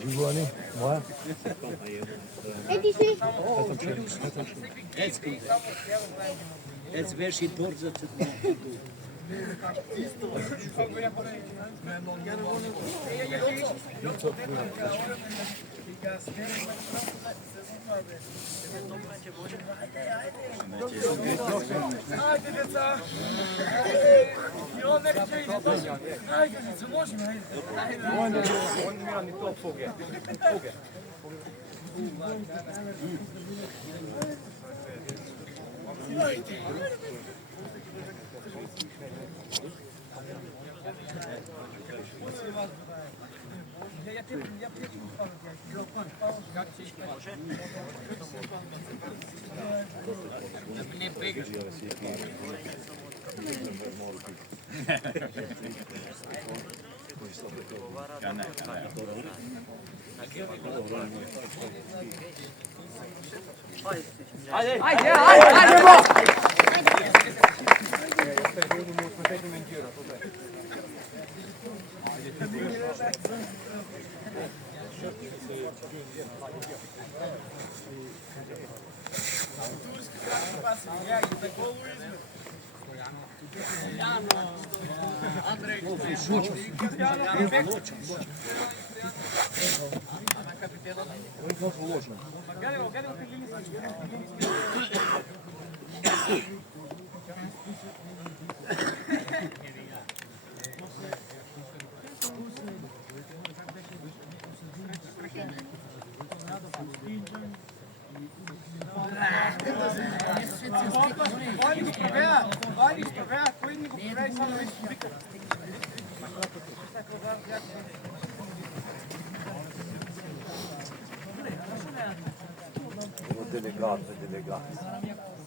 Giovanni, ouais. Jetzt wärst du in Tor zu tun.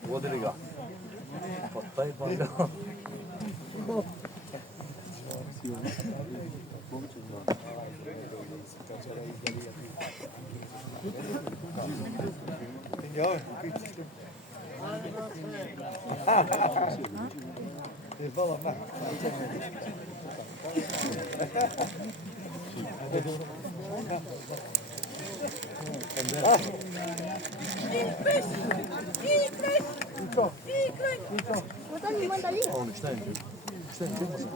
Vuoi delegato. Portai poi. Куда не мандалин? Он что это? Что это?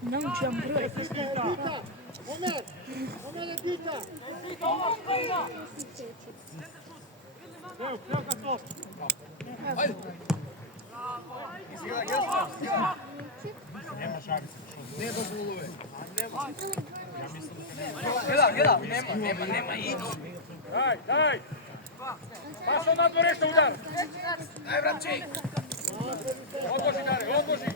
Non c'è un bro. Ne dozvoluje. Gleda, nema, idi. Daj! Paša na dvore što udar! Daj, vraći! Odloži, Dare, odloži!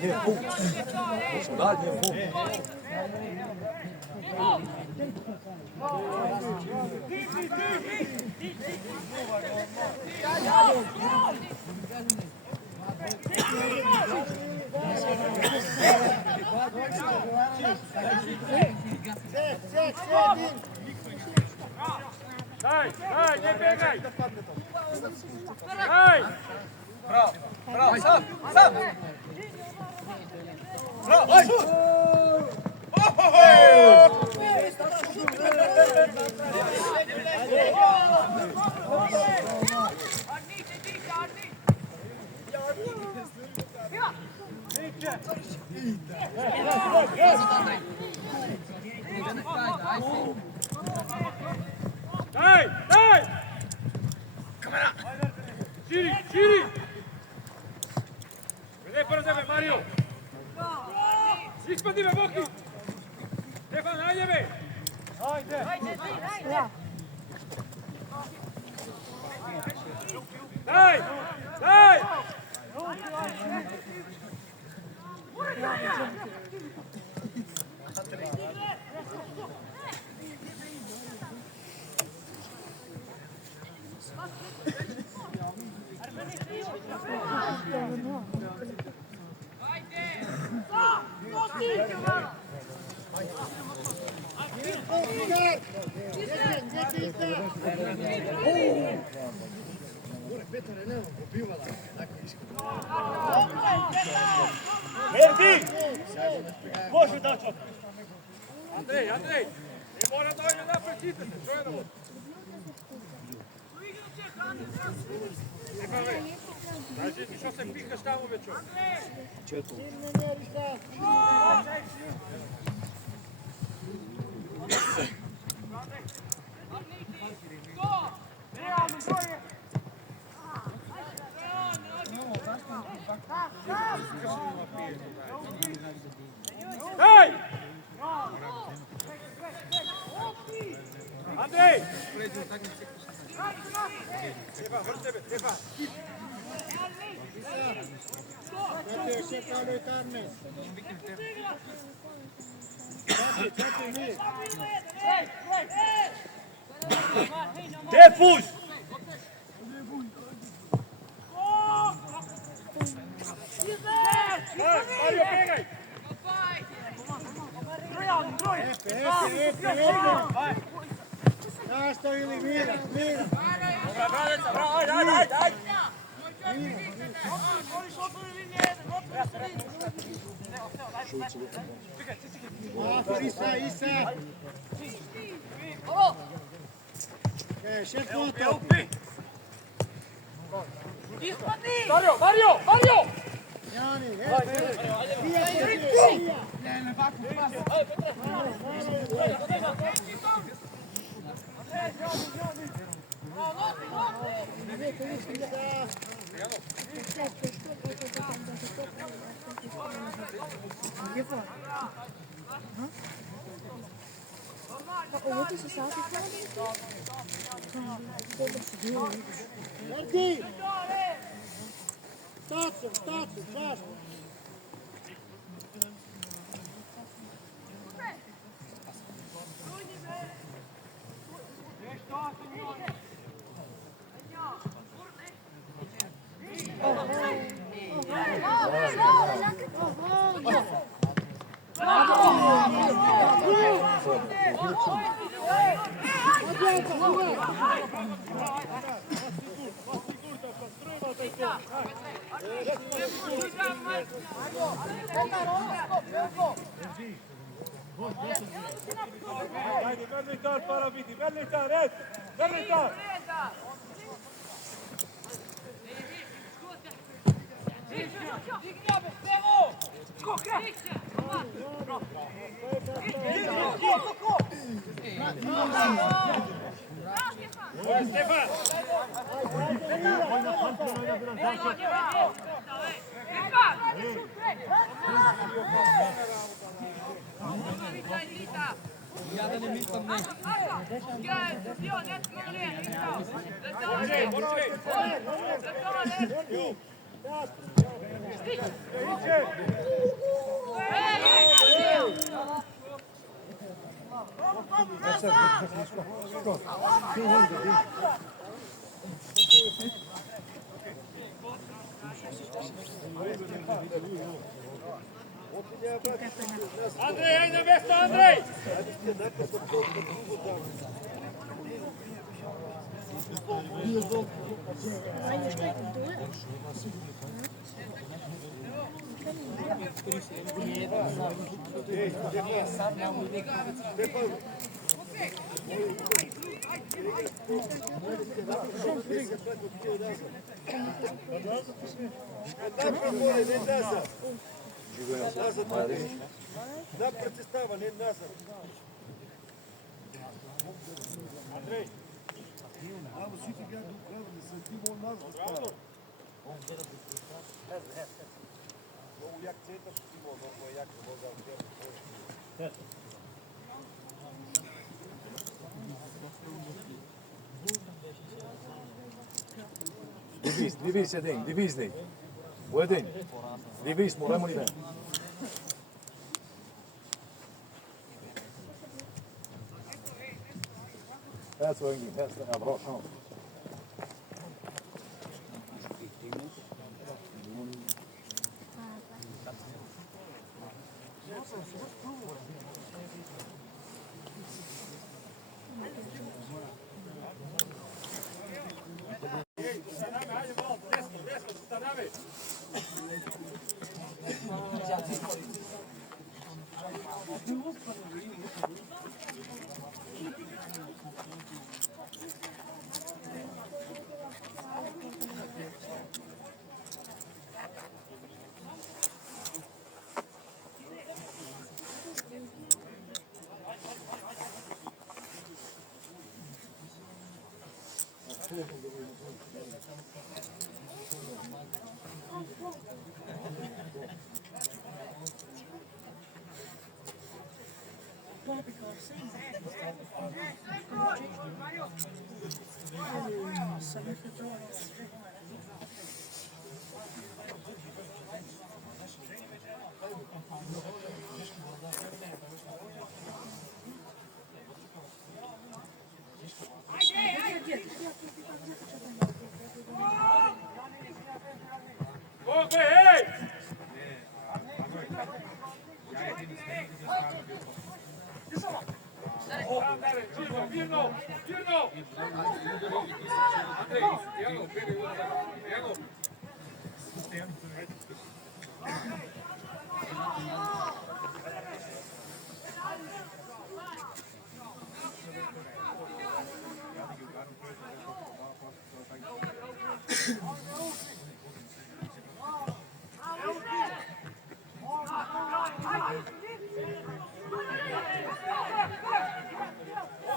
Nije puk. Da, nije puk. Daj, ne begaj! Daj! Bravo, sam! Bravo, aj! Daj! Kamera! Širi! Ne prozeme, Mario! Ispadi me, Boki! Stefan, ajde me! Ajde! Daj! Verdi! Može da čop. Andrej! Ne mora da ovdje napred čitate, što je ovo? Stefan, ve! Znači, ti što se pikaš tamo već ovo? Daj! Andrej! Stefan, vrš tebe, Stefan! Defuz! Mario, pegaj! Nastavili mira! Bravo, ajde! Isa! Šef konto! Mario! Jani, Ovo ti se sati Verdi! Stacom, zašto? Ajde, Verlitar para biti, Verlitar! Digni, Abel, Stevo! Skoke! Stefan! Andrej, ajde na mesto, Andrej! Ajde, šta je dole? Napred se stava, ne nazad. Andrej! Bravo, svi ti gledaju, bravo, da se ti vol nazad stava. Ovo jak centar što ti vol, ovo je jak voza u tebi. Divis jedin, divizni. Ujedin. Divis, moramo idem. That's what you that's the bra chans. Okej, hej! Mirno! Andrej, Jano, bjegaj Jano!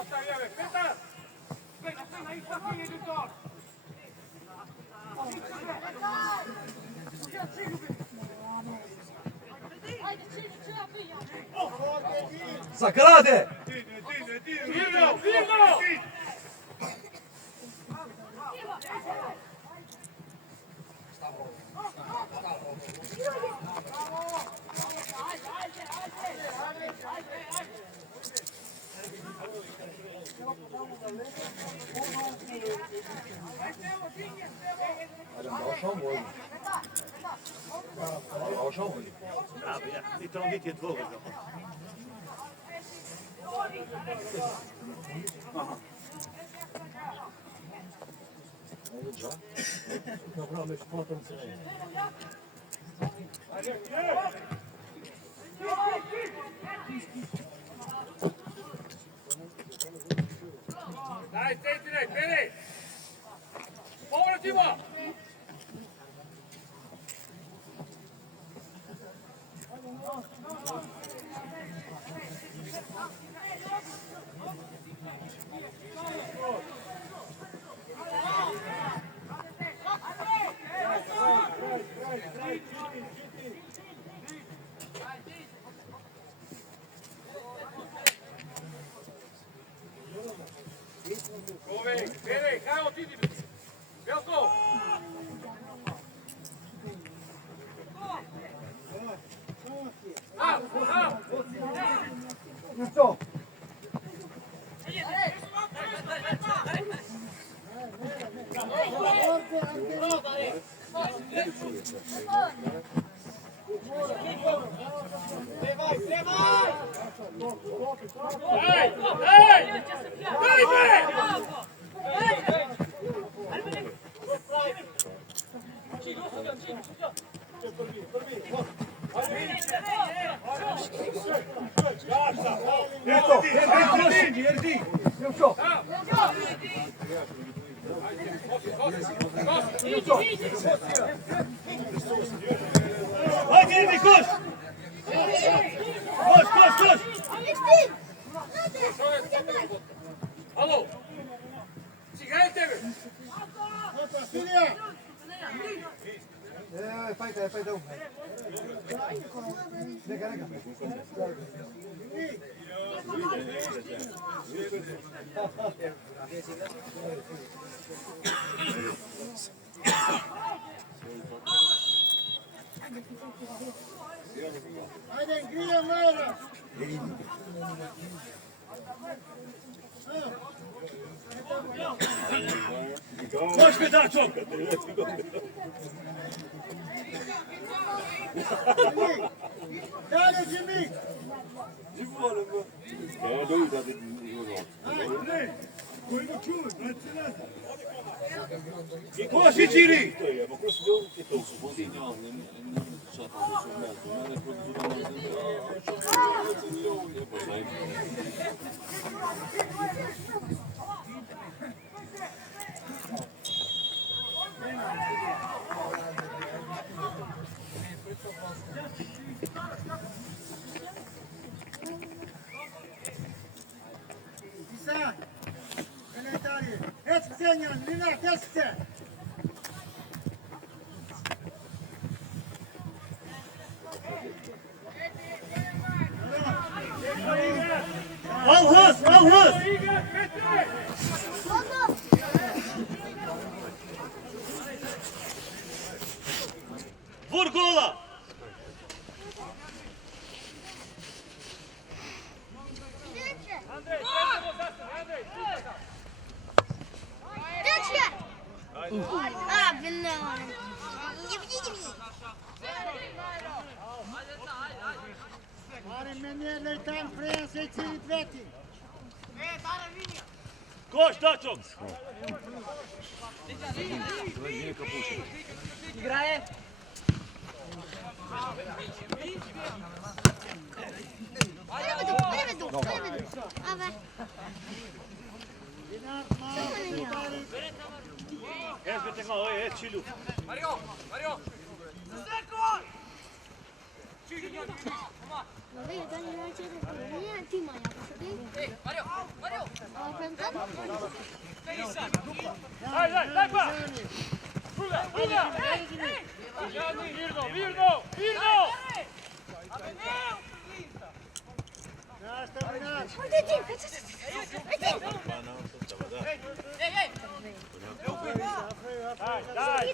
Ostawiamy, Petar! Sakrate! Mirno, mirno! Lite om ditt i ett våg. Dobra, myśl potem co. Daj, Cetine, Peri! Povratimo! Bene, evo ti Dimitri. Veljko! Isto. Hajde, Erdi, koš! Koš! Alo! Cigaj tebe! Fajte. Neka. Hajde, grija Majra! Koš me dačom! Dalje, Jimmy! Koši, Čiri! Isa! Komentarje! Hec Ksenjan, Lina, tešće! Al hız! Vur gola! Are meni lejtan preja se cili dveti. Koš, dačom! Igraje! Prevedu. Ava. Ezbete ga, oj, Čilju. Mario! Vabbè, dai, non c'è niente, ma Mario! Daj pa! Druga! Mirno! Daj!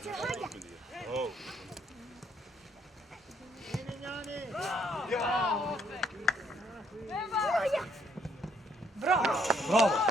Bravo.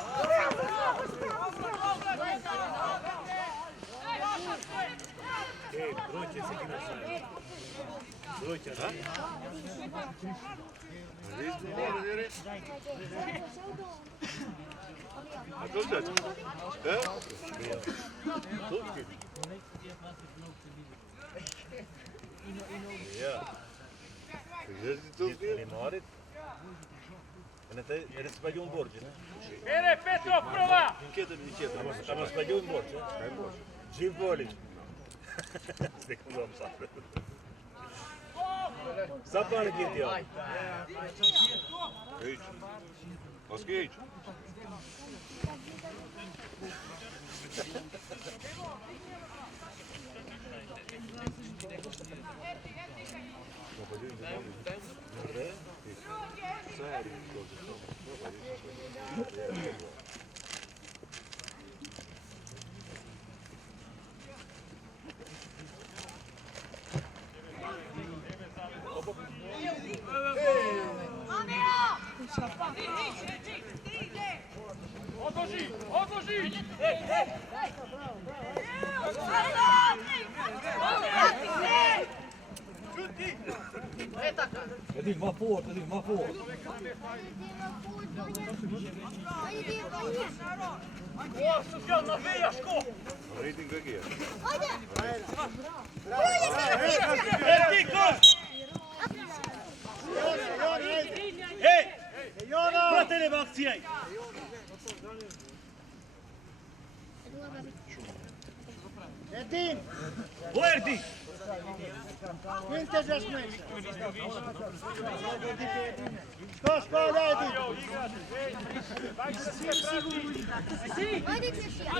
Ele spalhou um borde, né? Bene, Petro, prova! Tamo spalhou um borde, né? Jim Boli. Zapanı gidiyor. Geç. Bas geç. Odloži! Odloži! Edin, var fort, Edin, var fort. О, Софиян, набияш, ко! Rating какие? Ети, кош! Ей! Pratene v akcijaj! Edin! O Erdi! Inte žasmeć! Što spavlja Edin? Ajde, Krešija.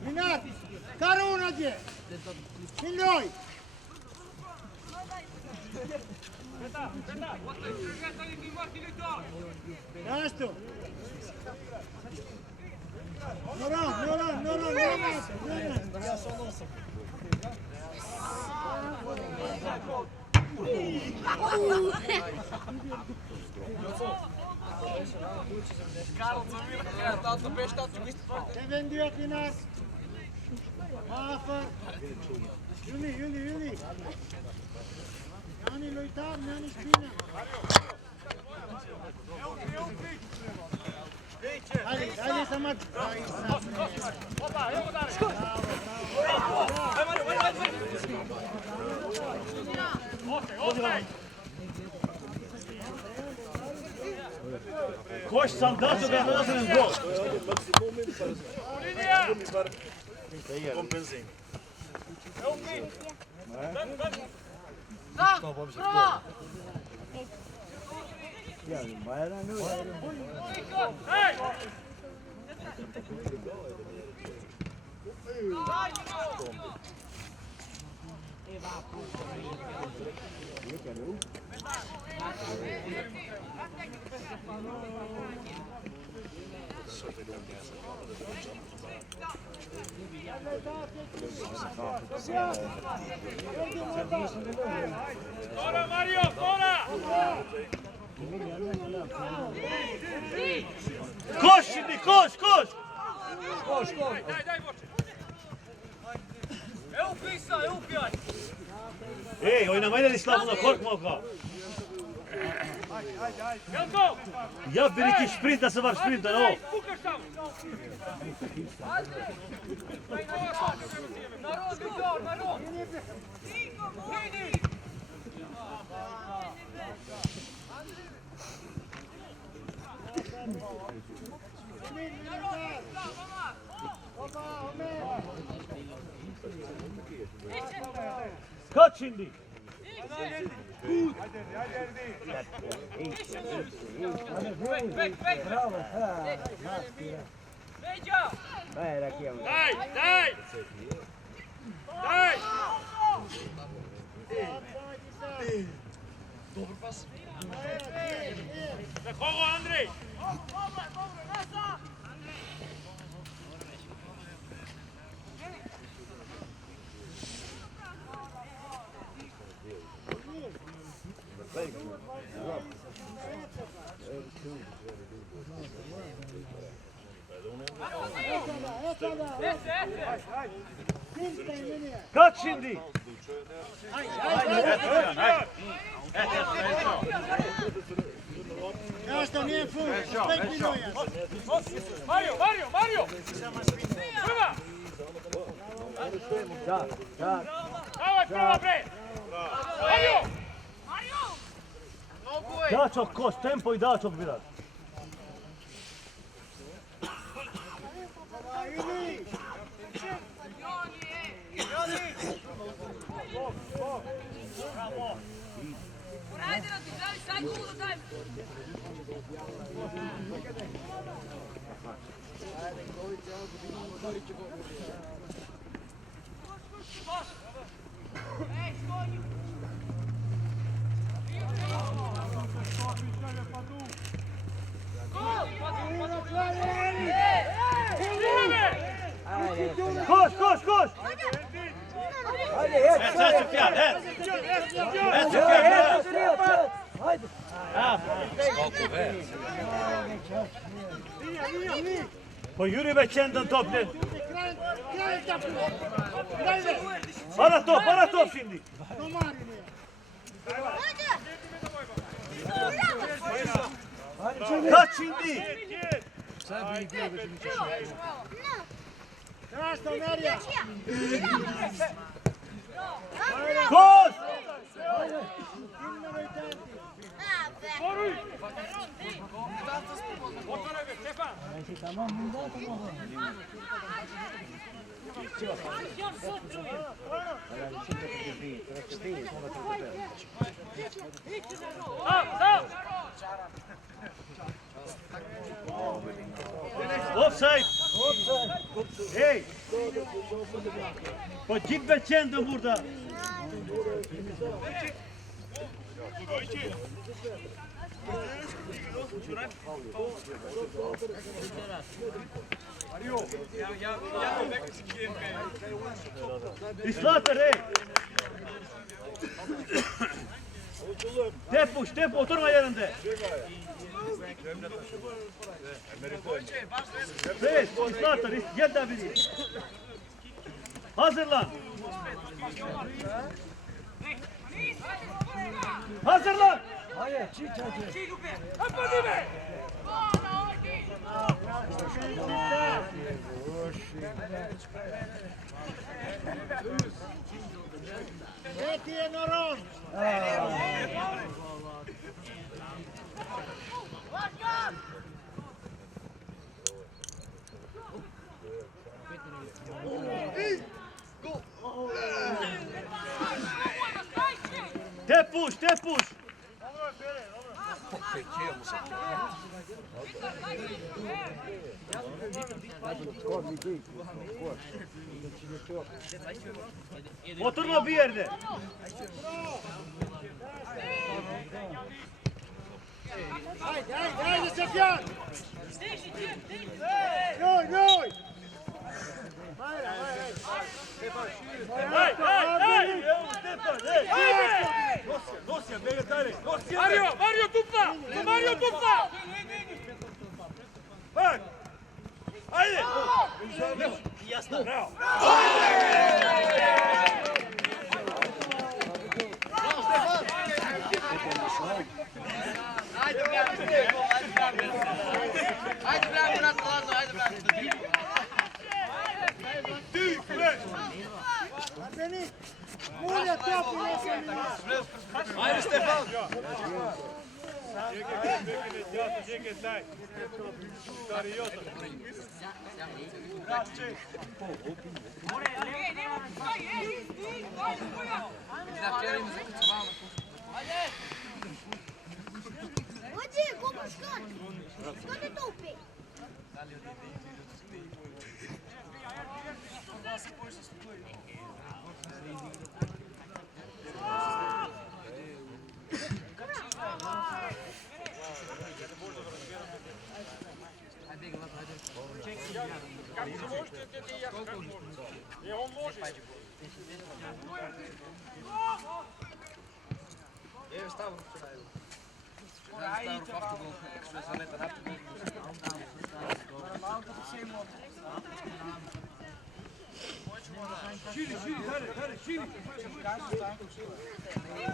Minat! Karuna gdje? Miljoj! Zašto? Noran! Seven diyor Minat! Afer! Yuli! Yani lojtar, yani spina! Ajde, samo... Opa, evo dale! Ostaj! Koš sam dao da nazovem gol. Linija! Hej! Ora Mario, ora! Koš idi, koš! Daj, Boče! Evo pisa, evo pijaj! Ej, oynamaydın İslam'la korkma. Jelko! Yap bir iki sprintası var sprinta o. Pukaš tamo! Narod! Idi! Kaç şimdi? Daj! Za kogo, Andrej? Kaç şimdi? Ja što nije ful, 5 miljoja. Mario! Prva! Давай, prva, bre! Mario! Daha çok koş, tempoyu daha çok biraz. Ajde, sad gulo daj. Gol! koş. Hadi et. Sen Süfyan, et. Et Süfyan. Hadi. Pa yürü be kendin topla. Bana top şimdi. Kaç şimdi. Koş. Offside. Hey. Pa git be kendin burada. İslater hey. Tep oturma yerinde. Reis, İslater, gel de biri. Hazırlan. Hazırlan. Hadi çiğ hadi. Tep push. Oturma bir yerde. Haydi Süfyan. Yoy. Mario tupla. Bak. Haydi. Bravo. Ajde Stefan! Hoće, koliko škod? Škod je to upet.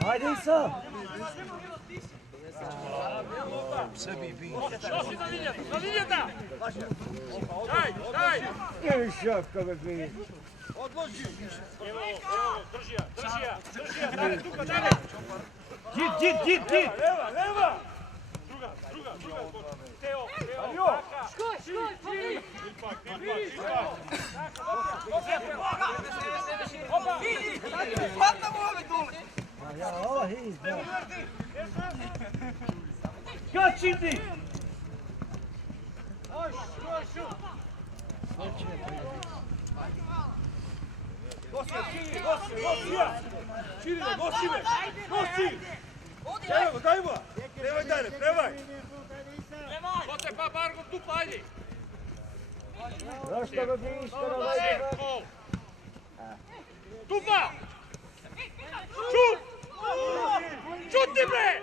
Hadi İsa. Daj! Gel šaka bebi. Git. Leva! Druga! Teo! Ja, ova hit. Kaç şimdi. Dajmo! Prevaj dalje, prevaj! Ote pa Bargo tu, ajde! Zašto ga bi iskara lajde? Tupa! Šut! Šuti bre!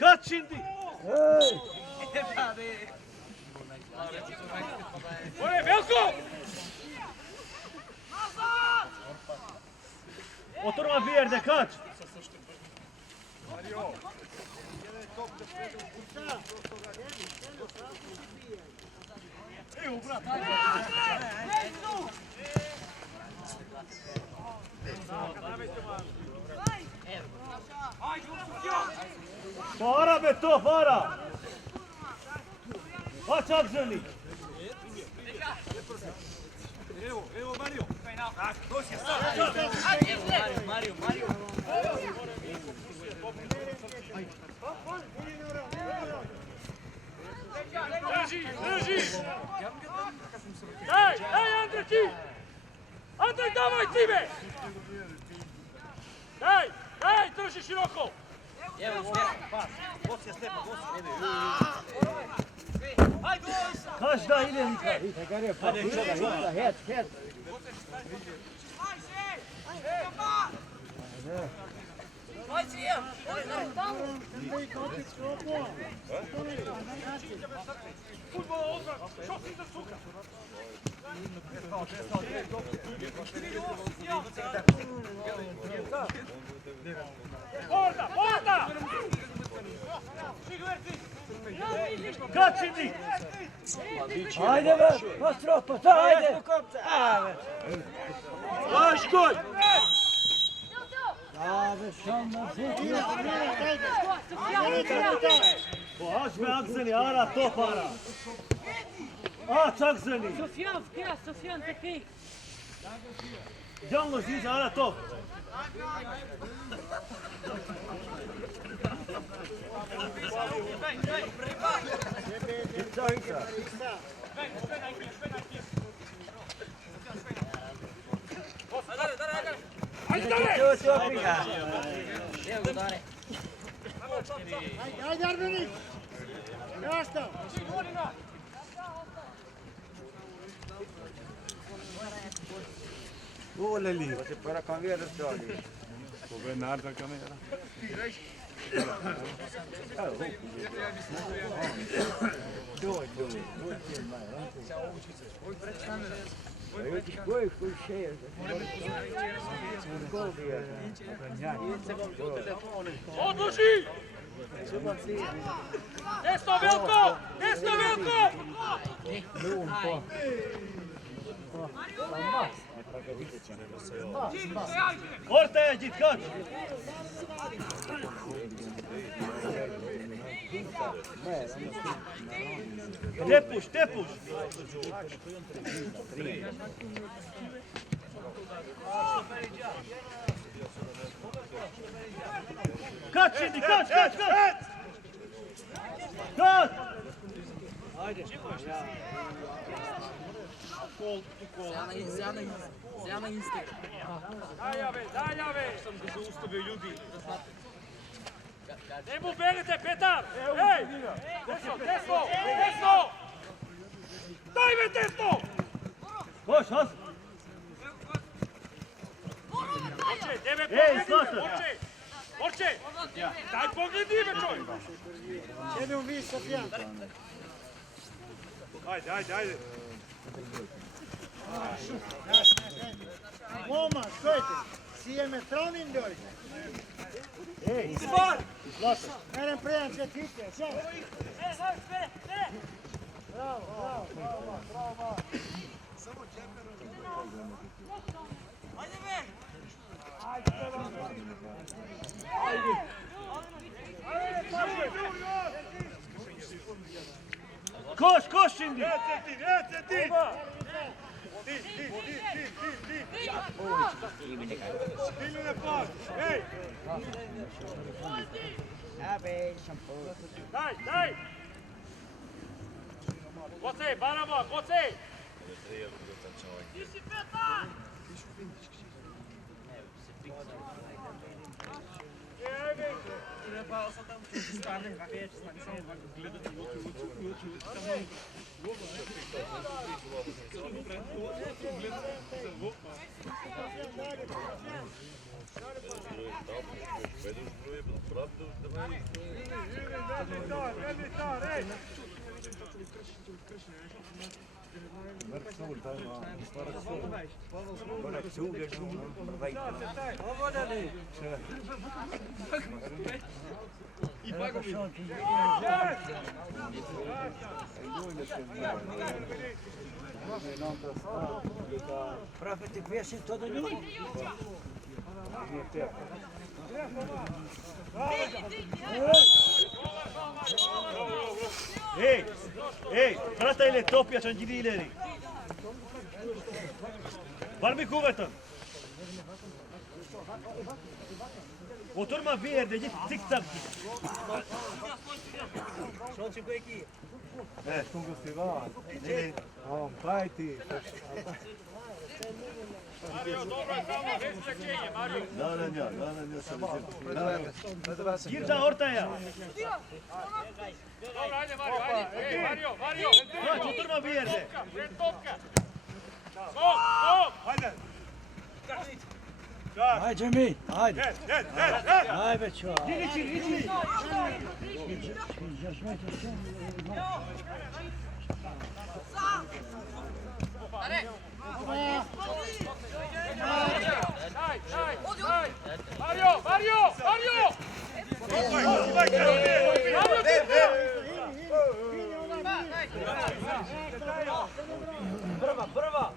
Kaç şimdi? Ore, Velko! Oturma bir yerde kaç. Para be to, para. Kaç Akzeli. Evo Mario! Drži! Daj, Andrej ti! Andrej, davaj ti me! Daj, drži široko! Kaç da ileri kaç. Futbola odmah, što si za suka? Porta! Kaç şimdi. Haydi be, Kostropo, haydi. Baş gol. Abi şanla Boğaç be Akzeli, ara top ara. Aç Akzeli. Sofyan, takej. Canlı ziz ara top. Ajde Arbenik! Nastav! Ole lì. Para cambiare le storie. Può venire la camera. Koji šeje. Odloži! Desno, Velko! Ortaya git kaç. Tepuş. Kaç şimdi kaç. Kaç. Daljave! Ne mu berete, Petar! Ej! Desno! Daj me desno! Koş hazır. Morče, deve Ej, pogledi Slater. me, Morče! Daj pogledi me, čovjek! Idemo vi, Sofjan. Ajde. Moma, stojite. Sije tronin dojde. Eren prejan četike, sve. Bravo. Koş şimdi. Ti! Biljene pas! Ej! Daj! Kocej, Barabo, kocej! Ti si Petar! Pravi ti pješi to do njih. Ej, fratelje, topja čanđidileri. Varmi kuvetan. Oturma verde, git tik tak. Tungo si vas. Pajti. Mario, dobro je tamo, već zakenje, Mario. Da, sam Girda ortaya. Dobro, ajde Mario, ajde. Ej, Mario. Kaç, oturma bir yerde. Pred topka. Stop. Hajde! Ajde mi, ajde. Ajde čo. İçin. Daj. Mario! Prva.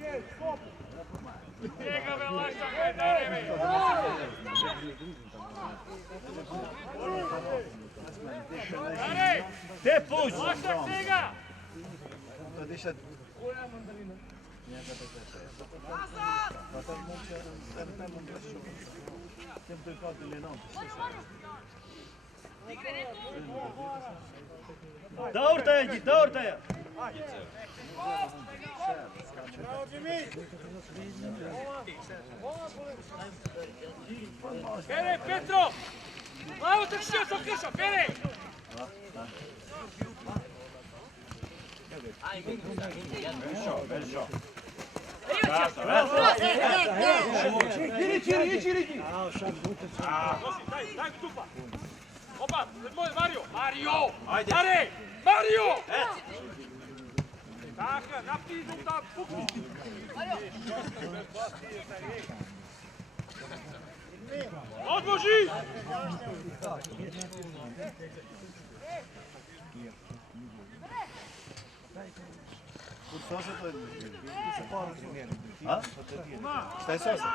Njega velaša, ne. Dare, Te puš. lašak njega! Da ortaya git, da ortaya. Pere, Petro! Malo trčio sam kršao, Pere! İçeri. Daj stupa! Opa, pred moj Mario! Dare! Mario! Tako, napizdu tam, pukni! Odloži! Ha? Stai sosa?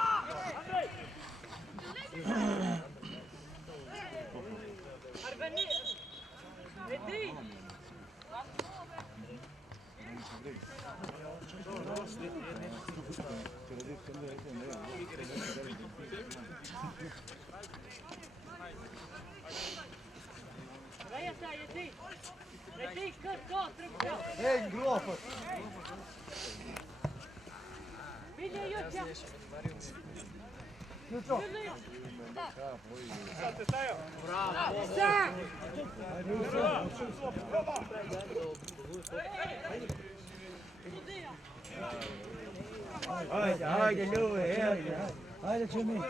Ej, grofa. Ajde, ljubi, ajde će mi.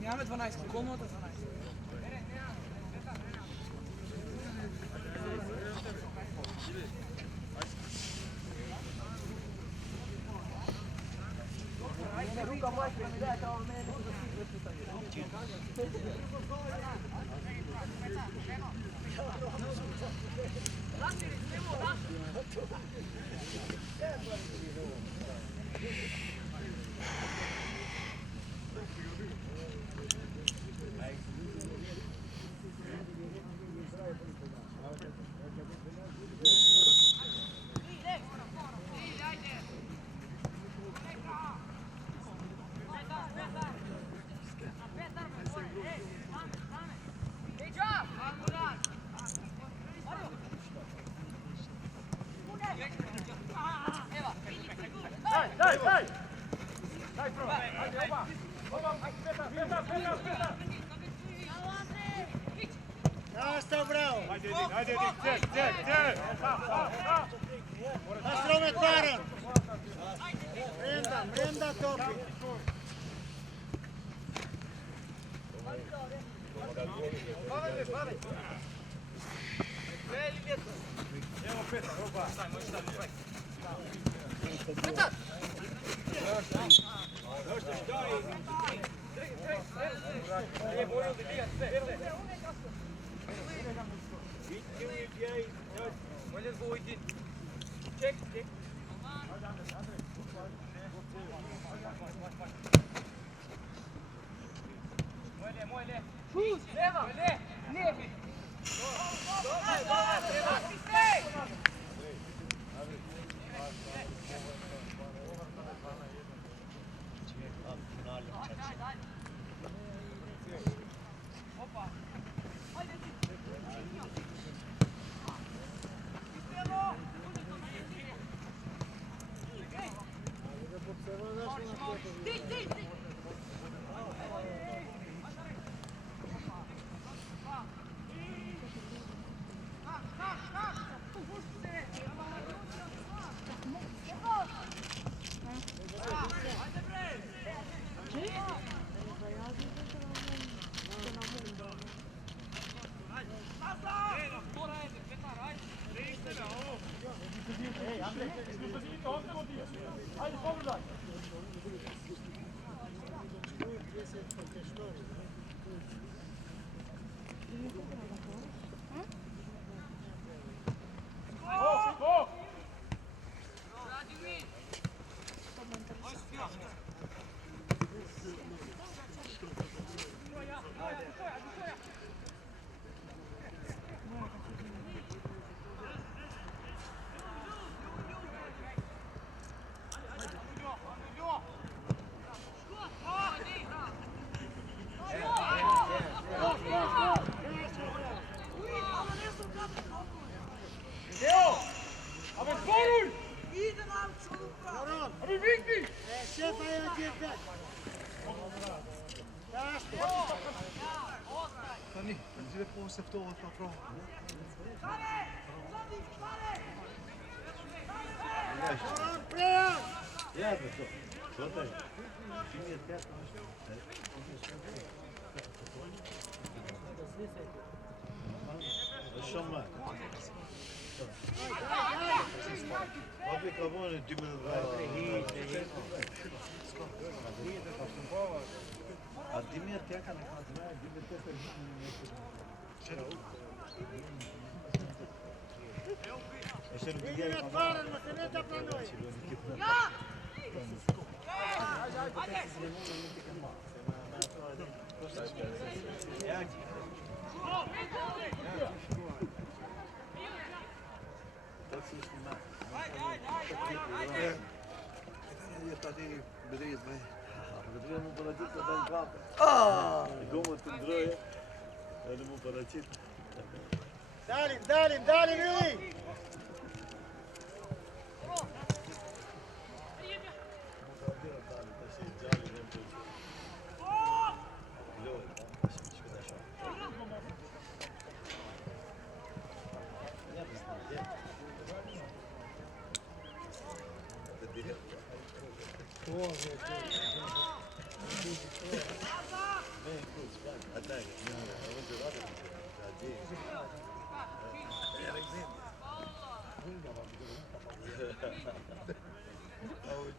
Няма 12, колно 12. Nastav, bravo! Ajde, tek! Nastav, otvaram! Brenda topi! Dalim, Ili!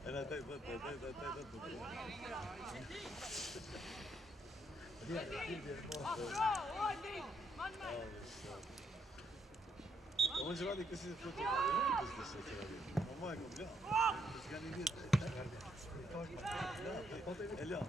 أنا On će radi kad si protiv majko, bля. Elja.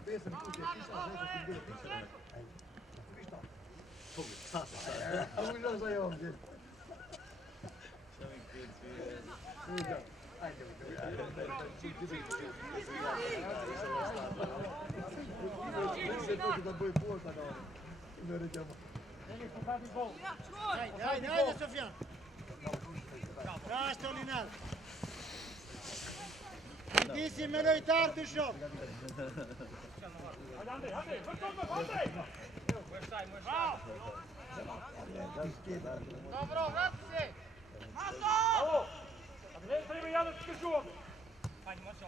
Ajde, Sofjan. Rašto Linal. Ti si Meloj Tartušov. Dobro, vrati se! Alo! Ne treba ja da ti kažu ovdje! Hajde, može.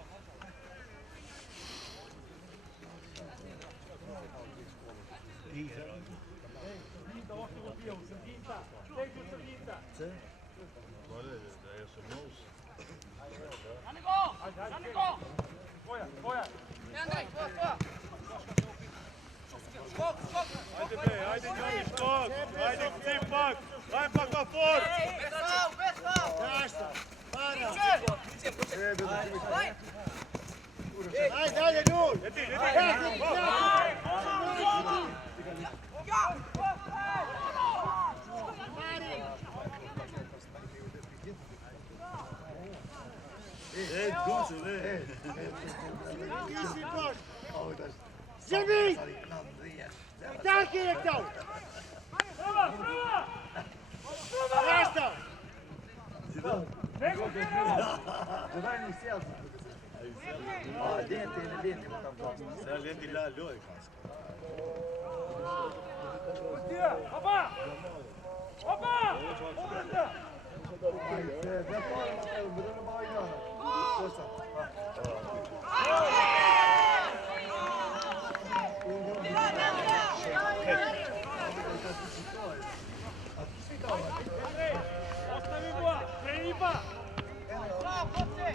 Sredinta, ovo bio u Sredinta! Teku Sredinta! Janiko! Tvoja! Andrej, tvoja! Skok! Ajde bre, ajde Njoni, skok! Ajde Cipak! Ajde pak na for! Bez faul! Rašto. Para. Ajde, dalje, Njur! Ajde! Ej, Ducu, ne! Ti si Bož. Srbi! Tako je rekao. Rašto. Sen vet illa loj kanske. Hoppa! Ostavi Boa! Kreni pa! Bravo, hoće!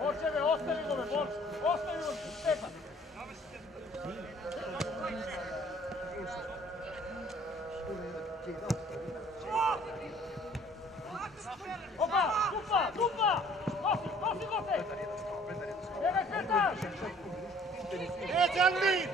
Borčeve, ostavi go me, Borč! Ostavi go, Stefan! Opa! Dupa! Nosi gote! Jebe Kreta! Eđanmin!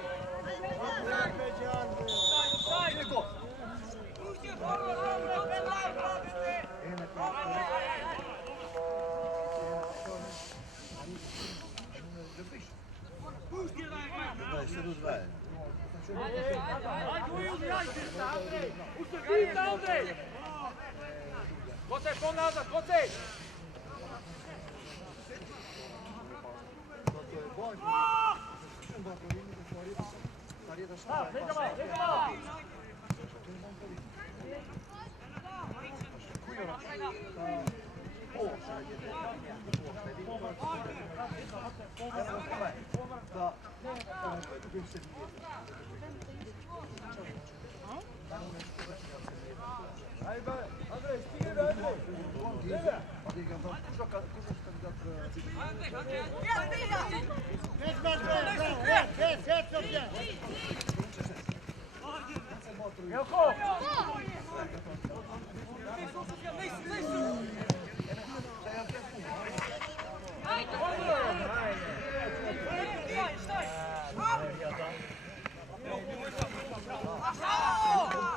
Andrej! Gocej, pol nazad, Gocej! Lega malo! Andrej, stigne da Andrej! Već, Sofjan! Jelko! Bravo!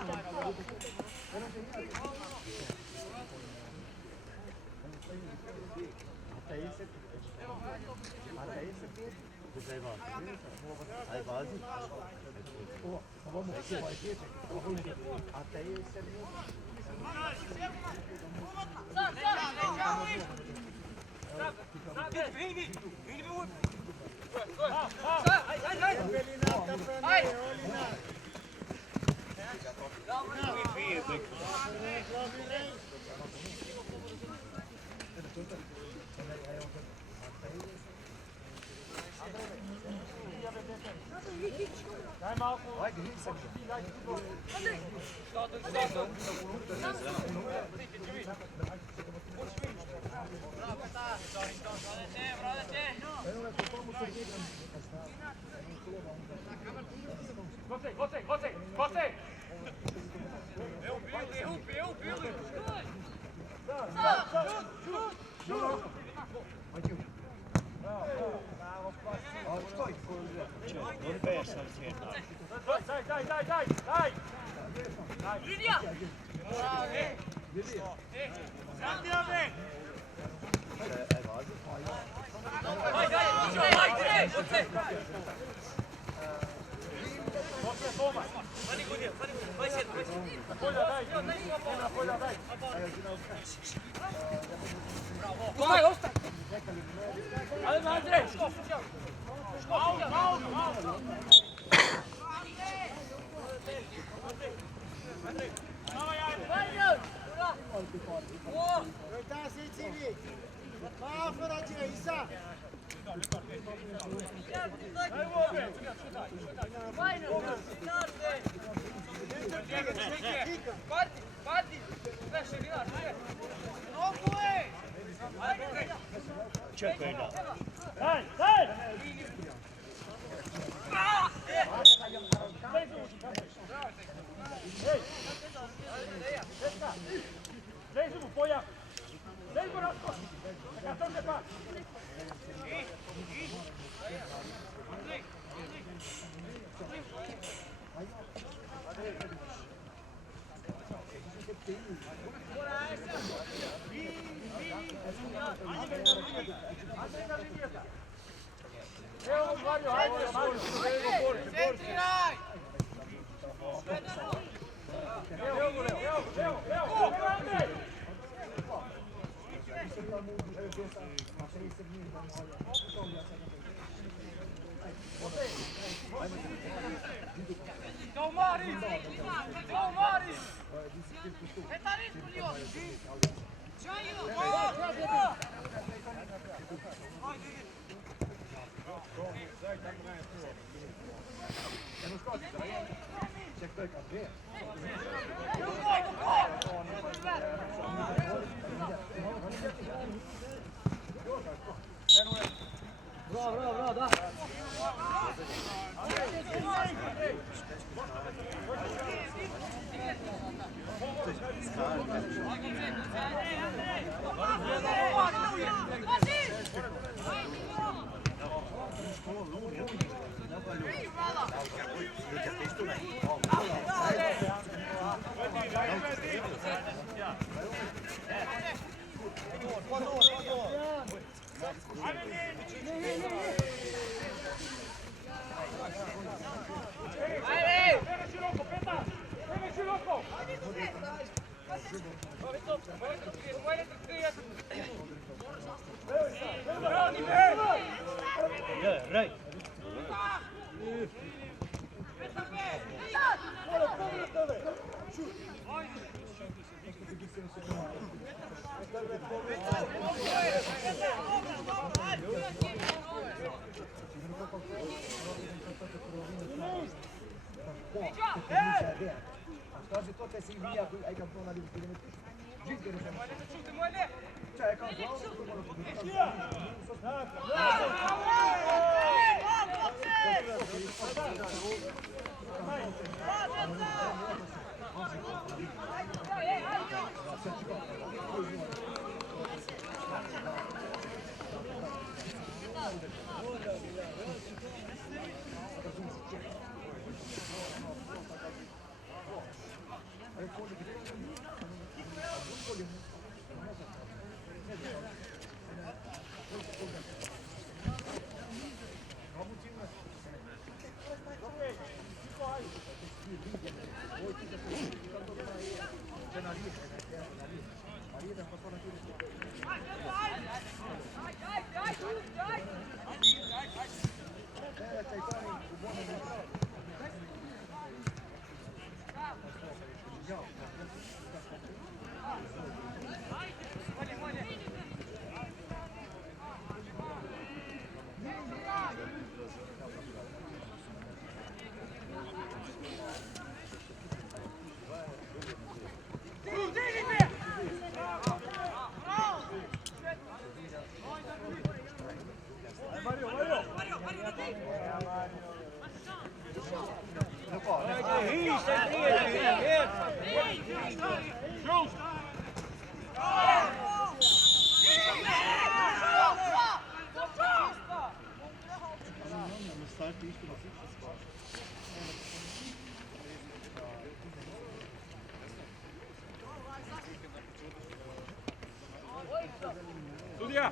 Sudija!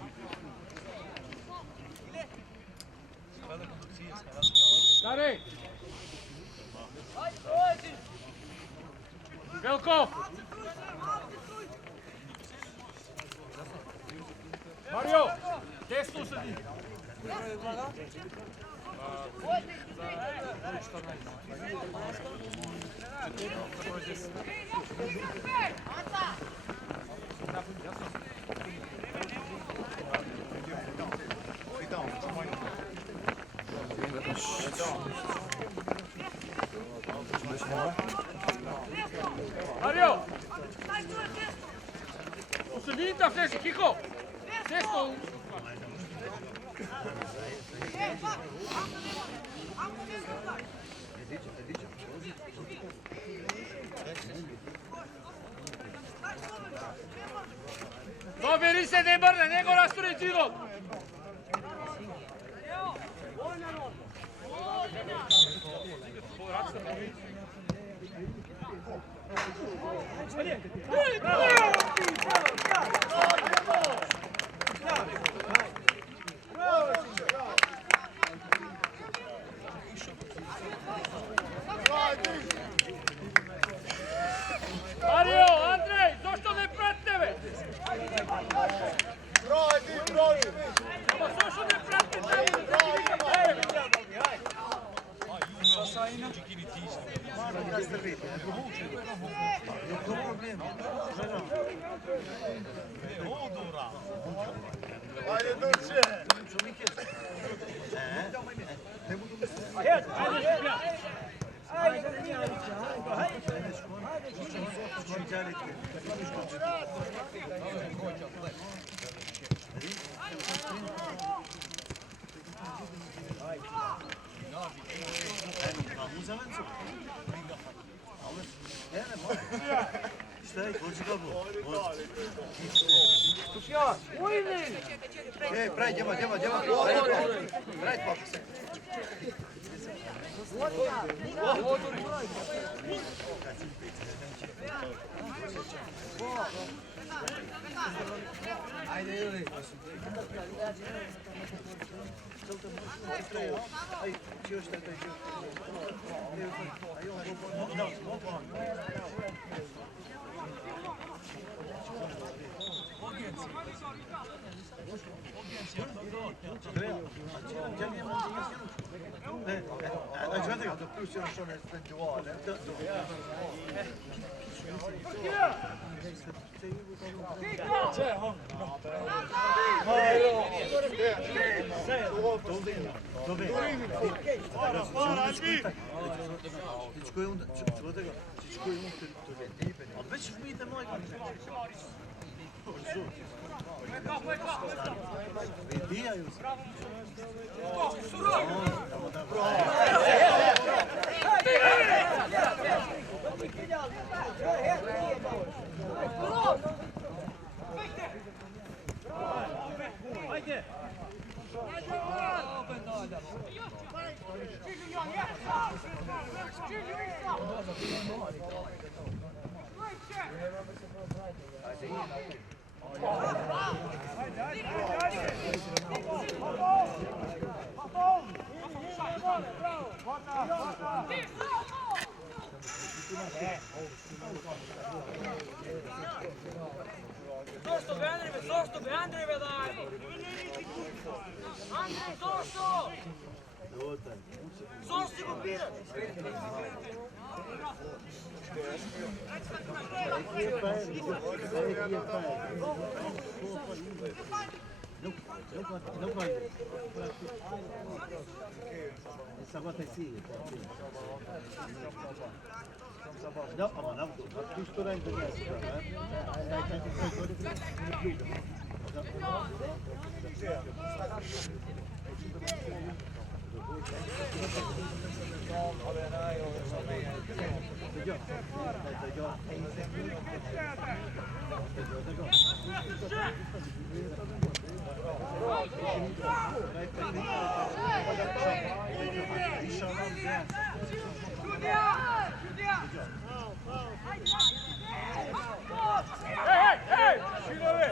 Stari! Velkov! Mario! Desno sedi! Mario! Posso vir, tá flecha, Kiko? Desno! No, veri se ne brne, nego raspoređivo! Mario, Andrej, zašto ne pratite me? Ma zašto ne pratite? Ajde, Durče! Stai, Portugal bu. Ujni! Braj, djeva. Braj, pa. Ajde, Juri. Aj, čio šta to je čio. Zašto be Andrejeve, zašto be Andrejeve daj! Andrej, zašto? Zašto si go piraš? No, ama não, tu estoura ainda nessa, Hej, sinovi!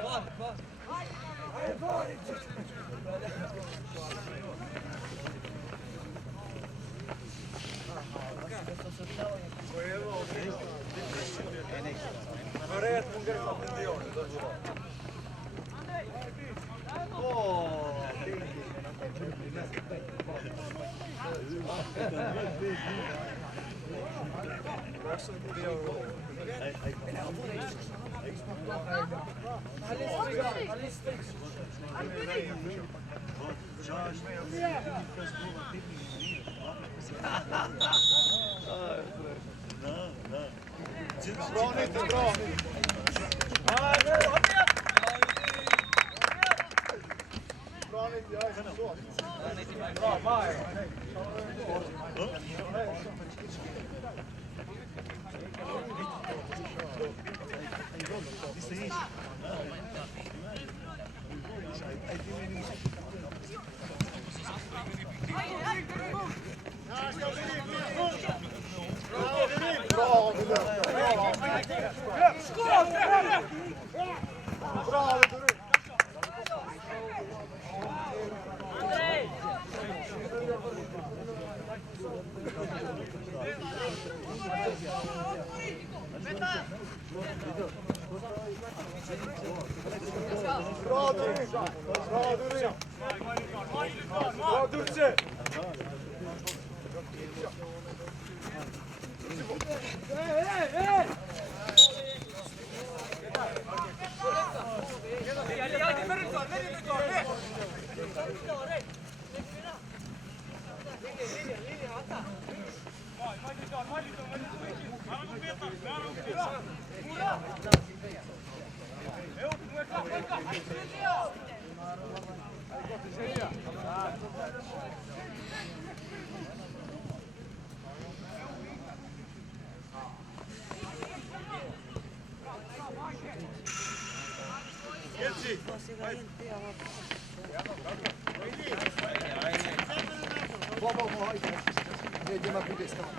Jedziemy po tej stronie.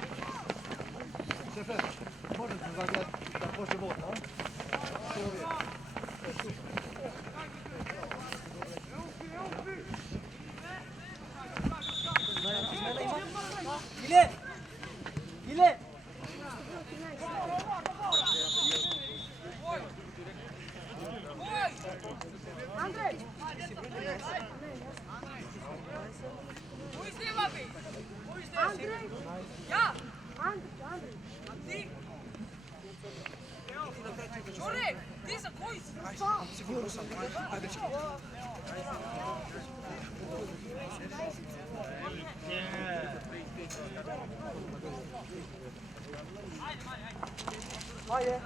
Szefie, może tu zagrać na porze woda? Ile! Ile! Andrej! Andrej! Ja! Andrej! Ti! Čurek! Ti za koji si? Sigurno sam. Ajde ćemo. Ajde!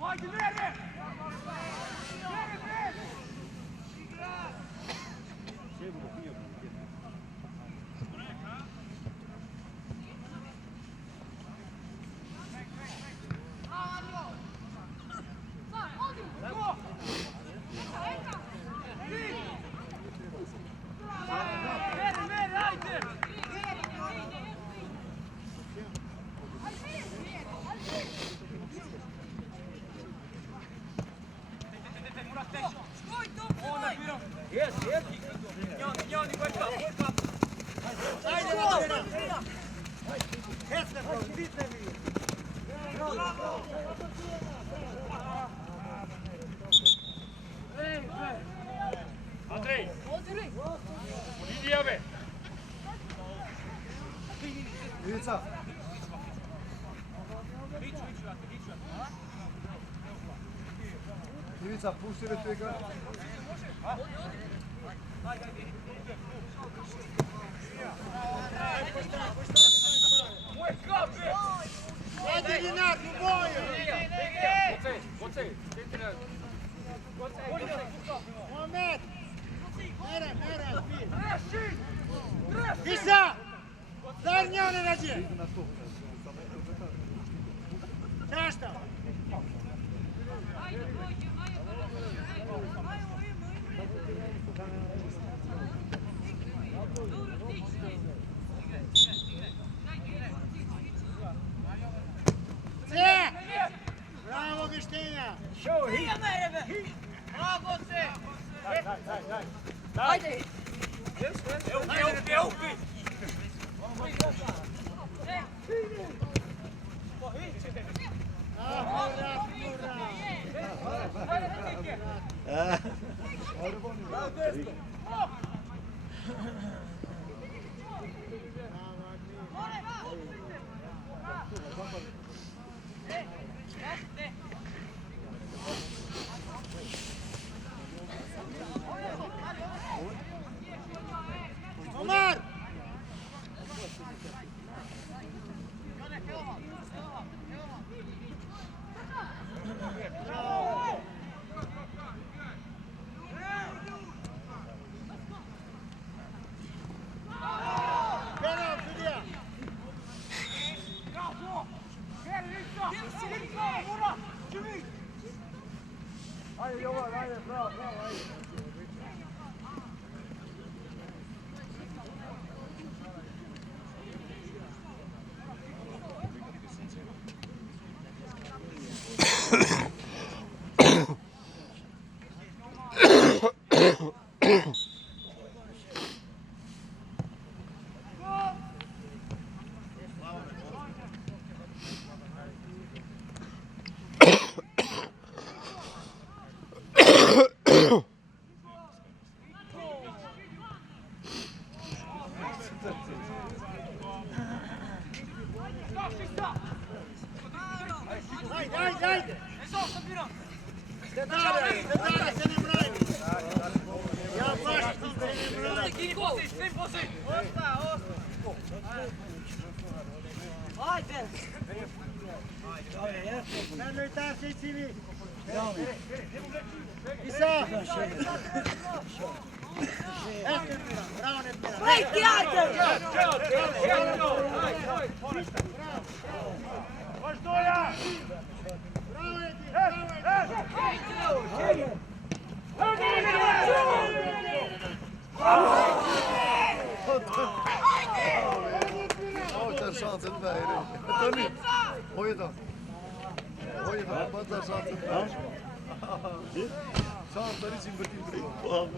Hajde, vere! Andrej! Idi jave! Ivica. Ivica, pusti već igra. Hajde Renat, u boju! Moment! Nere, Visa! Daj njone nađe! Zašto? Bravo Vištenja! Bravo se! Ajde! Evo upi! Omar! Ajde, Jovan, ajde, bravo, ajde. Ajde! Dedara se ne mravi! Ja baš ti se ne mravi! Kini posi, svim posi! Osta! Ajde! Nemoj tako ići vi! Isa! Rejti, ajde! Baš doja! Oude zat erbij. Tony, hoor je dat? Hoor je dat? Wat daar zat erbij? Zat, daar is hij met die broer.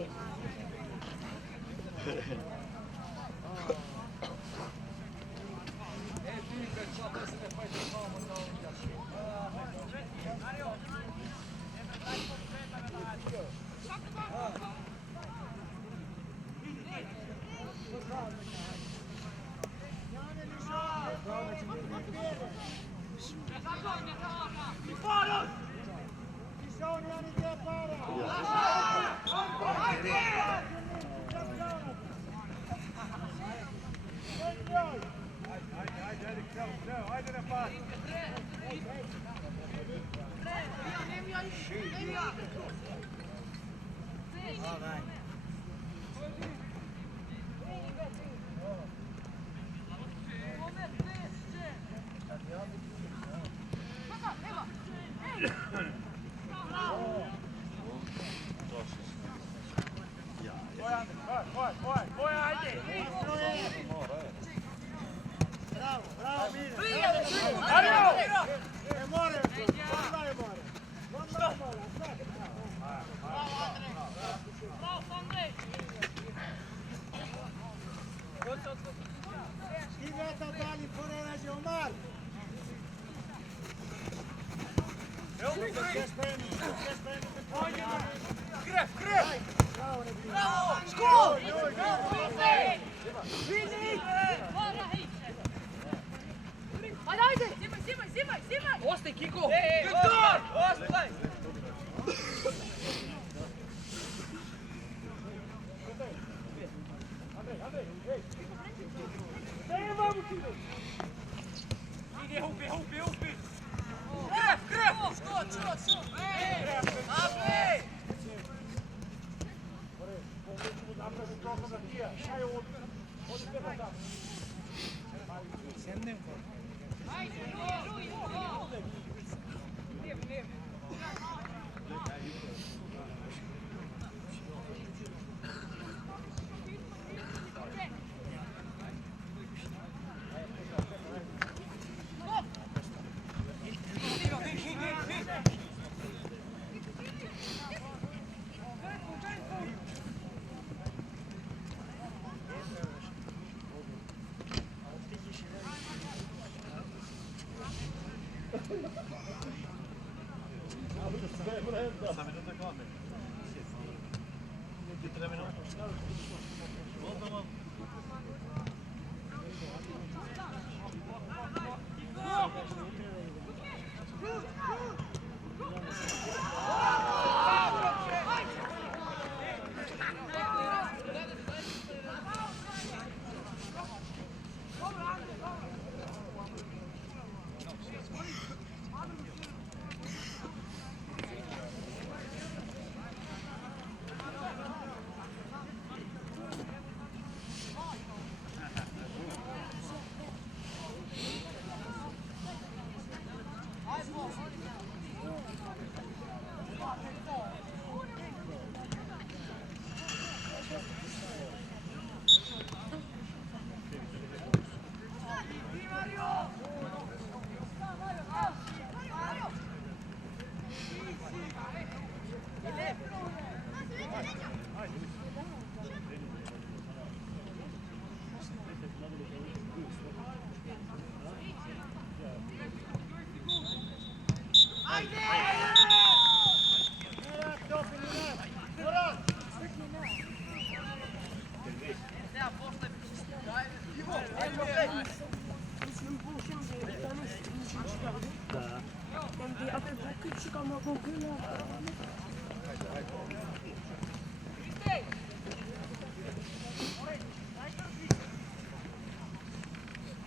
Ostaj, Kiko! Viktor! Ostaj!